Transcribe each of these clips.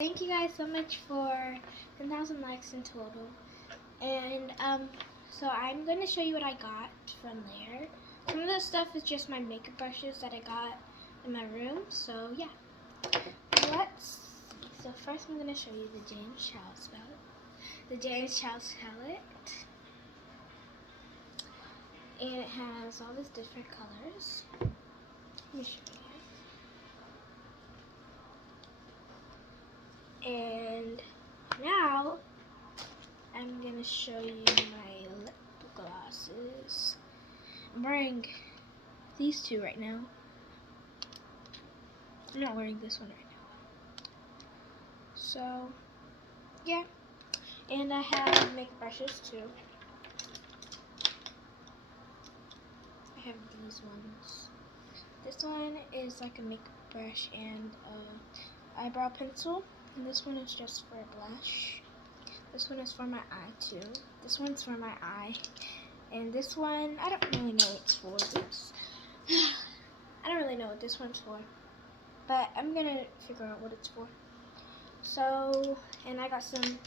Thank you guys so much for 10,000 likes in total. And so I'm going to show you what I got from there. Some of the stuff is just my makeup brushes that I got in my room. So yeah, let's see. So first I'm going to show you the James Charles palette. The James Charles palette. And it has all these different colors. Let me show you. And now I'm gonna show you my lip glosses. I'm wearing these two right now. I'm not wearing this one right now. So yeah, and I have makeup brushes too. I have these ones. This one is like a makeup brush and eyebrow pencil. And this one is just for a blush. This one is for my eye too. This one's for my eye. And this one, I don't really know what it's for. Oops. I don't really know what this one's for. But I'm gonna figure out what it's for. So, and I got some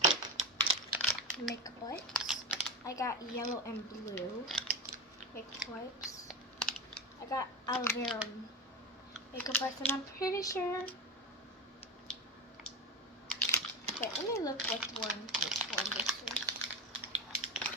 makeup wipes. I got yellow and blue makeup wipes. I got aloe vera makeup wipes, and I'm pretty sure. Wait, let me look what one is for this one.